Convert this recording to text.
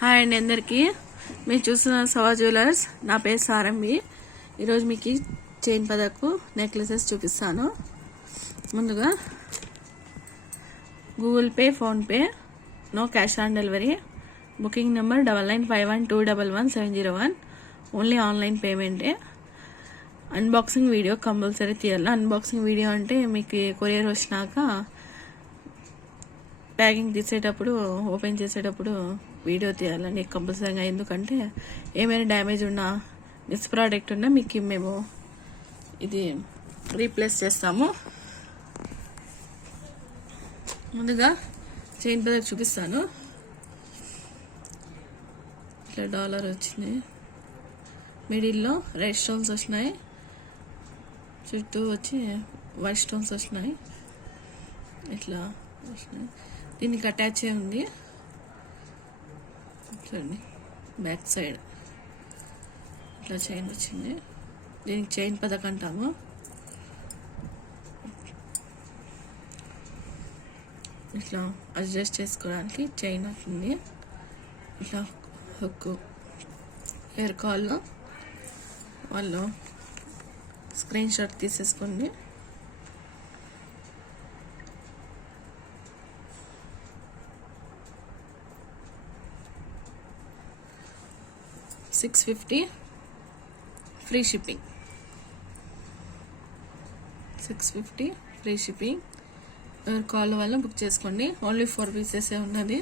Hi అండి అందరికీ. మీరు చూస్తున్న సవా జ్యువెలర్స్. నా పేరు సారంబి. ఈరోజు మీకు చైన్ పదకు నెక్లెసెస్ చూపిస్తాను. ముందుగా Google Pay, PhonePe, no cash on delivery. Booking number 9951211701. Only online పేమెంటే. అన్బాక్సింగ్ వీడియో కంపల్సరీ తీయాలి. అన్బాక్సింగ్ వీడియో అంటే మీకు కొరియర్ వచ్చినాక ప్యాకింగ్ తీసేటప్పుడు, ఓపెన్ చేసేటప్పుడు వీడియో తీయాలండి కంపల్సరీగా. ఎందుకంటే ఏమైనా డ్యామేజ్ ఉన్నా, మిస్ ప్రోడక్ట్ ఉన్నా మీకు మేము ఇది రీప్లేస్ చేస్తాము. ముందుగా చైన్ పదర్ చూపిస్తాను. ఇట్లా డాలర్ వచ్చింది, మిడిల్లో రెడ్ స్టోన్స్ వచ్చినాయి, చుట్టూ వచ్చి వైట్ స్టోన్స్ వచ్చినాయి. ఇట్లా వచ్చినాయి. దీనికి అటాచ్ అయి ఉంది చూడండి, బ్యాక్ సైడ్ ఇట్లా చైన్ వచ్చింది. దీనికి చైన్ పదక అంటాము. ఇట్లా అడ్జస్ట్ చేసుకోవడానికి చైన్ వచ్చింది. ఇట్లా హుక్. హెయిర్ కాల్లో వాళ్ళు స్క్రీన్ షాట్ తీసేసుకోండి. $650 free shipping. 650 free shipping. Call వల్ల బుక్ చేసుకోండి. ఓన్లీ 4 పీసెస్ ఉన్నది.